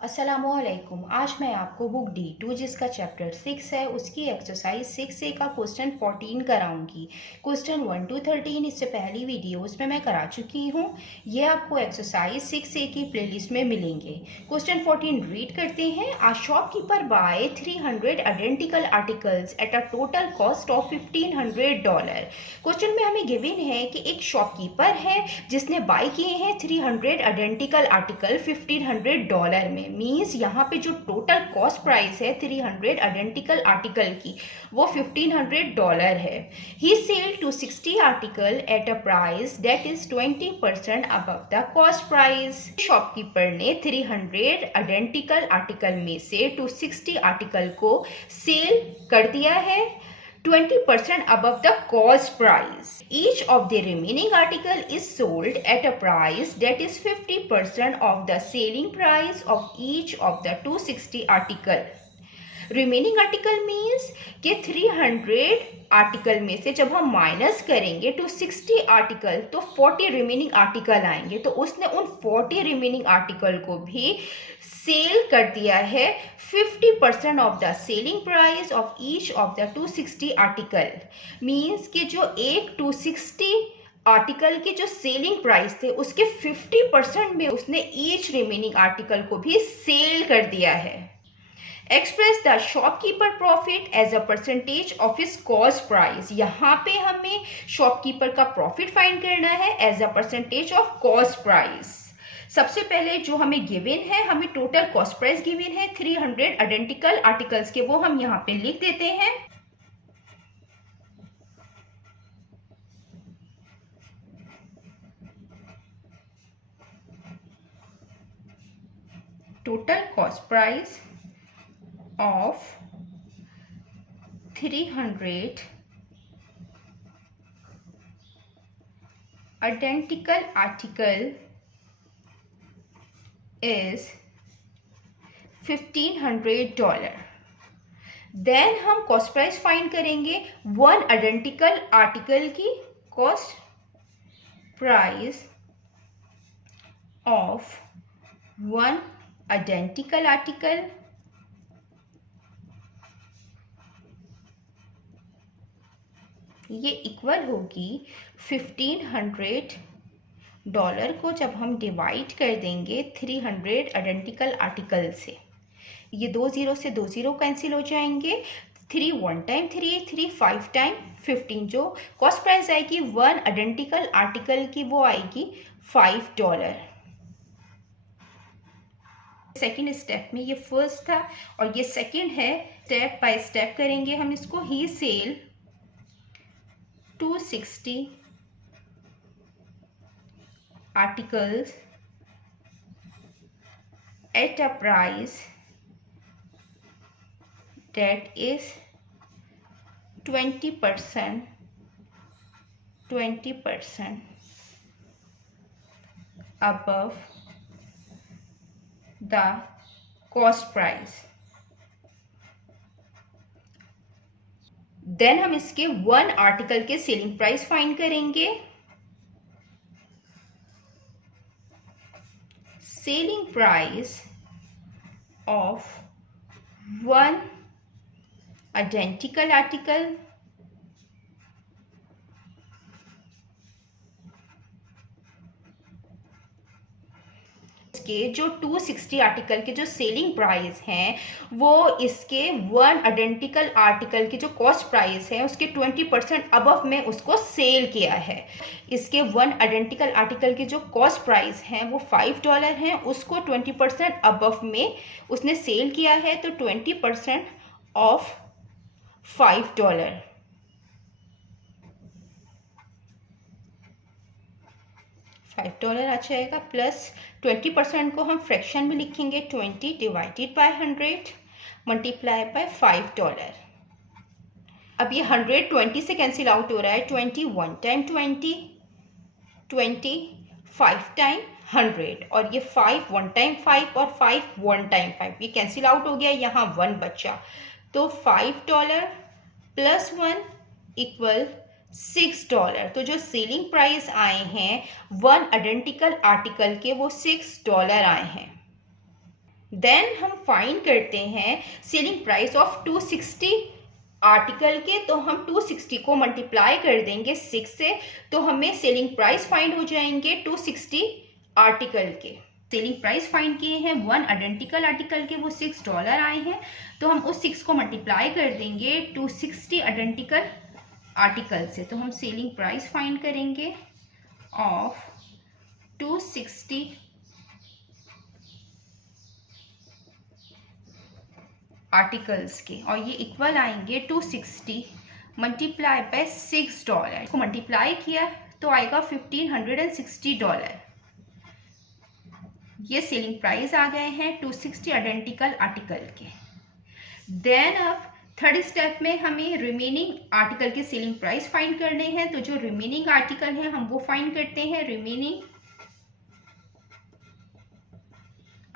अस्सलामुअलैकुम। आज मैं आपको बुक D2 जिसका चैप्टर 6 है उसकी एक्सरसाइज 6A का क्वेश्चन 14 कराऊंगी। क्वेश्चन 1 to 13 इससे पहली वीडियोस में मैं करा चुकी हूँ। ये आपको एक्सरसाइज 6A की प्लेलिस्ट में मिलेंगे। क्वेश्चन 14 रीड करते हैं। A shopkeeper buy 300 identical articles at a total cost of $1500। Question में हमें गिवन है कि एक शॉपकीपर है जिसने बाय किए हैं 300 आइडेंटिकल आर्टिकल $1500 में। मीन्स यहाँ पे जो टोटल कॉस्ट प्राइस है 300 आइडेंटिकल आर्टिकल की वो $1500 है। He sell to 60 article at a price that is 20% above the cost price. Shopkeeper ने 300 आइडेंटिकल आर्टिकल में से 260 आर्टिकल को सेल कर दिया है 20% above the cost price. Each of the remaining article is sold at a price that is 50% of the selling price of each of the 260 article. Remaining article means कि 300 article में से जब हम minus करेंगे 260 article तो 40 remaining article आएंगे। तो उसने उन 40 रिमेनिंग आर्टिकल को भी सेल कर दिया है 50% of the selling price of each of the 260 article. Means कि जो एक 260 आर्टिकल के जो सेलिंग प्राइस थे उसके 50% में उसने ईच रिमेनिंग आर्टिकल को भी सेल कर दिया है। Express the shopkeeper profit as a percentage of his cost price. यहाँ पे हमें शॉपकीपर का प्रॉफिट फाइंड करना है as a percentage of cost price. सबसे पहले जो हमें गिवन है, हमें टोटल कॉस्ट प्राइस गिवन है 300 आइडेंटिकल आर्टिकल्स के, वो हम यहाँ पे लिख देते हैं। Total cost price of 300 identical article is $1500। Then हम कॉस्ट प्राइस फाइंड करेंगे वन आइडेंटिकल आर्टिकल की cost price of one identical article ये इक्वल होगी $1500 को जब हम डिवाइड कर देंगे 300 आइडेंटिकल आर्टिकल से। ये 2 0 से 2 0 कैंसिल हो जाएंगे। 3 1 टाइम 3 3 5 टाइम 15। जो कॉस्ट प्राइस आएगी वन आइडेंटिकल आर्टिकल की वो आएगी $5। सेकेंड स्टेप में ये फर्स्ट था और ये सेकेंड है। स्टेप बाय स्टेप करेंगे हम इसको। ही cell 260 articles at a price that is 20% above the cost price। Then हम इसके वन आर्टिकल के सेलिंग प्राइस फाइंड करेंगे। Selling price of one identical article के जो 260 आर्टिकल के जो सेलिंग प्राइस हैं वो इसके वन आइडेंटिकल आर्टिकल की जो कॉस्ट प्राइस है उसके 20% अबव में उसको सेल किया है। इसके वन आइडेंटिकल आर्टिकल की जो कॉस्ट प्राइस है वो $5 है, उसको 20% अबव में उसने सेल किया है तो 20% ऑफ $5। $5 आ जाएगा प्लस 20% को हम फ्रैक्शन में लिखेंगे 20 डिवाइडेड बाय 100 मल्टीप्लाई बाय $5। अब ये 100 20 से कैंसिल आउट हो रहा है। 20 1 टाइम 20 5 टाइम 100 और ये 5 1 टाइम 5 और 5 1 टाइम 5 ये कैंसिल आउट हो गया। यहाँ 1 बचा तो $5 प्लस 1 इक्वल $6। तो जो सेलिंग प्राइस आए हैं वन आइडेंटिकल आर्टिकल के वो $6 आए हैं। देन हम फाइंड करते हैं सेलिंग प्राइस ऑफ 260 आर्टिकल के, तो हम 260 को मल्टीप्लाई कर देंगे 6 से, तो हमें सेलिंग प्राइस फाइंड हो जाएंगे 260 आर्टिकल के। सेलिंग प्राइस फाइंड किए हैं 1 आइडेंटिकल आर्टिकल के, वो $6 आए हैं, तो हम उस 6 को मल्टीप्लाई कर देंगे 260 आइडेंटिकल आर्टिकल से, तो हम सेलिंग प्राइस फाइंड करेंगे ऑफ 260 आर्टिकल्स के, और ये इक्वल आएंगे 260 मल्टीप्लाई बाय $6 को मल्टीप्लाई किया तो आएगा $1560। ये सेलिंग प्राइस आ गए हैं 260 आइडेंटिकल आर्टिकल के। देन अब थर्ड स्टेप में हमें रिमेनिंग आर्टिकल के सेलिंग प्राइस फाइंड करने हैं, तो जो रिमेनिंग आर्टिकल है हम वो फाइंड करते हैं। रिमेनिंग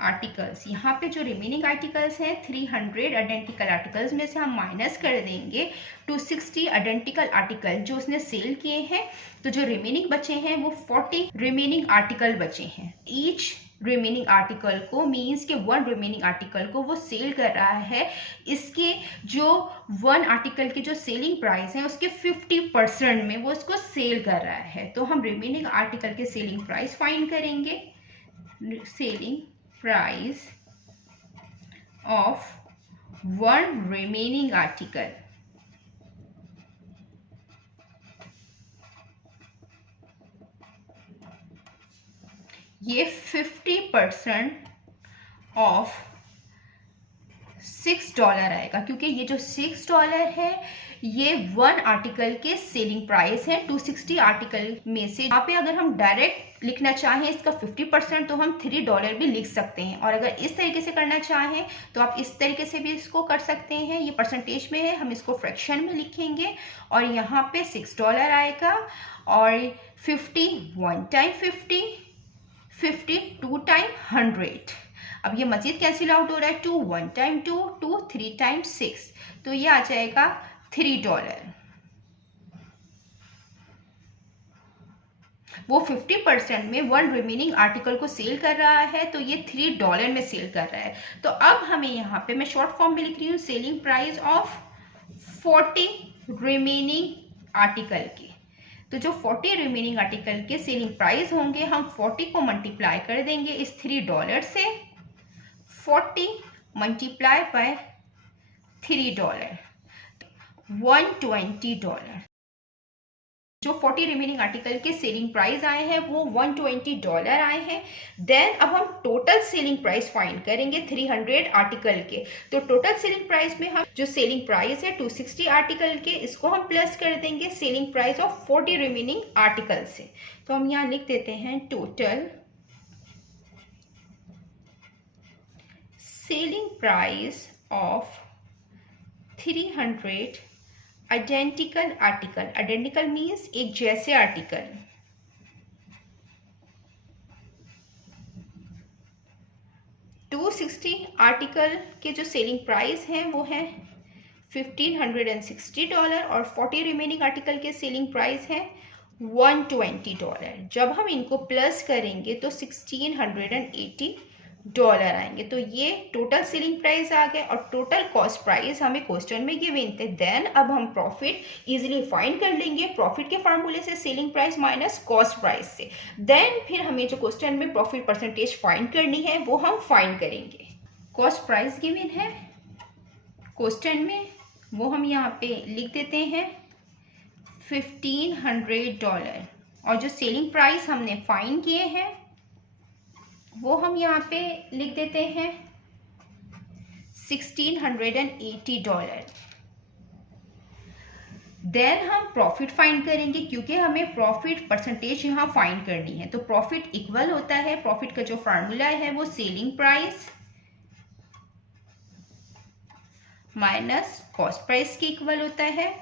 आर्टिकल्स, यहाँ पे जो रिमेनिंग आर्टिकल्स हैं 300 आइडेंटिकल आर्टिकल्स में से हम माइनस कर देंगे 260 आइडेंटिकल आर्टिकल जो उसने सेल किए हैं, तो जो रिमेनिंग बचे हैं वो 40 रिमेनिंग आर्टिकल बचे हैं। ईच रिमेनिंग आर्टिकल को मीन्स के 1 रिमेनिंग आर्टिकल को वो सेल कर रहा है, इसके जो 1 आर्टिकल के जो सेलिंग प्राइस है उसके 50% में वो इसको सेल कर रहा है, तो हम रिमेनिंग आर्टिकल के सेलिंग प्राइस फाइंड करेंगे। Selling price of 1 remaining article, ये 50% ऑफ $6 आएगा, क्योंकि ये जो $6 है ये 1 आर्टिकल के सेलिंग प्राइस है 260 आर्टिकल में से। यहाँ पे अगर हम डायरेक्ट लिखना चाहें इसका 50% तो हम $3 भी लिख सकते हैं, और अगर इस तरीके से करना चाहें तो आप इस तरीके से भी इसको कर सकते हैं। ये परसेंटेज में है, हम इसको फ्रैक्शन में लिखेंगे, और यहाँ पे $6 आएगा, और 50 1 टाइम 50, 50 2 टाइम 100। अब ये मजीद कैंसिल आउट हो रहा है, 2 1 टाइम 2, 2 3 टाइम 6, तो ये आ जाएगा $3। वो 50% में 1 रिमेनिंग आर्टिकल को सेल कर रहा है, तो ये $3 में सेल कर रहा है। तो अब हमें यहाँ पे मैं शॉर्ट फॉर्म में लिख रही हूँ selling price of 40 remaining article के, तो जो 40 रिमेनिंग आर्टिकल के सेलिंग प्राइस होंगे हम 40 को मल्टीप्लाई कर देंगे इस $3 से, 40 मल्टीप्लाई बाय $3, $120। जो 40 रिमेनिंग आर्टिकल के सेलिंग प्राइस आए हैं वो $120 आए हैं। देन अब हम टोटल सेलिंग प्राइस फाइंड करेंगे 300 आर्टिकल के, तो टोटल सेलिंग प्राइस में हम जो सेलिंग प्राइस है 260 आर्टिकल के, इसको हम प्लस कर देंगे selling price of 40 remaining article से, तो हम यहाँ लिख देते हैं total selling price of 300 identical article. Identical means एक जैसे आर्टिकल, $260 आर्टिकल के जो सेलिंग प्राइस हैं वो है $1560, और 40 रिमेनिंग आर्टिकल के सेलिंग प्राइस है $120। जब हम इनको प्लस करेंगे तो $1680 आएंगे, तो ये टोटल सेलिंग प्राइस आ गए, और टोटल कॉस्ट प्राइस हमें क्वेश्चन में गिवन थे। देन अब हम प्रॉफिट इजीली फाइंड कर लेंगे प्रॉफिट के फार्मूले से, selling price minus cost price से। देन फिर हमें जो क्वेश्चन में प्रॉफिट परसेंटेज फाइंड करनी है वो हम फाइंड करेंगे। कॉस्ट प्राइस गिवन है क्वेश्चन में, वो हम यहाँ पे लिख देते हैं $1500, और जो सेलिंग प्राइस हमने फाइंड किए हैं वो हम यहाँ पे लिख देते हैं $1680। देन हम प्रॉफिट फाइंड करेंगे, क्योंकि हमें प्रॉफिट परसेंटेज यहाँ फाइंड करनी है, तो प्रॉफिट इक्वल होता है, प्रॉफिट का जो फार्मूला है वो selling price minus cost price के इक्वल होता है।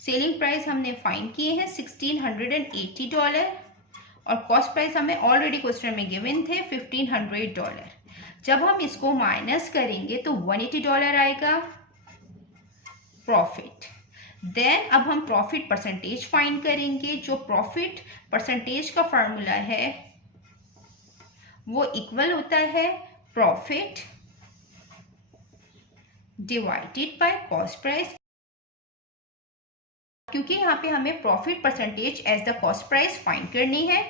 सेलिंग प्राइस हमने फाइंड किए हैं $1680, और कॉस्ट प्राइस हमें ऑलरेडी क्वेश्चन में गिवन थे $1500। जब हम इसको माइनस करेंगे तो $180 आएगा प्रॉफिट। देन अब हम प्रॉफिट परसेंटेज फाइंड करेंगे, जो प्रॉफिट परसेंटेज का फार्मूला है वो इक्वल होता है profit divided by cost price, क्योंकि यहाँ पे हमें profit percentage as the cost price find करनी है।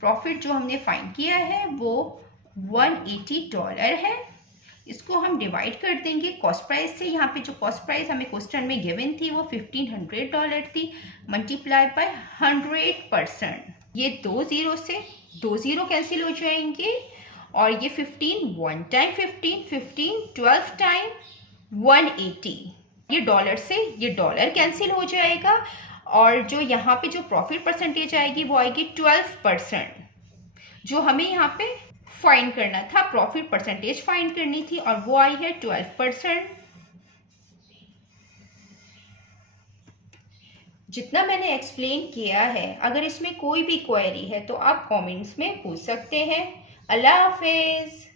प्रॉफिट जो हमने फाइंड किया है वो $180 है। इसको हम डिवाइड कर देंगे कॉस्ट प्राइस से। यहाँ पे जो कॉस्ट प्राइस हमें क्वेश्चन में गिवन थी वो $1500 थी, मल्टीप्लाई बाय 100%। ये 2 जीरो से 2 जीरो कैंसिल हो जाएंगे और ये 15 1 टाइम 15 12 टाइम 180। ये डॉलर से ये डॉलर कैंसिल हो जाएगा और जो यहाँ पे जो प्रॉफिट परसेंटेज आएगी वो आएगी 12%, जो हमें यहाँ पे फाइंड करना था, प्रॉफिट परसेंटेज फाइंड करनी थी और वो आई है 12%। जितना मैंने एक्सप्लेन किया है, अगर इसमें कोई भी क्वेरी है तो आप कमेंट्स में पूछ सकते हैं। अल्लाह हाफिज।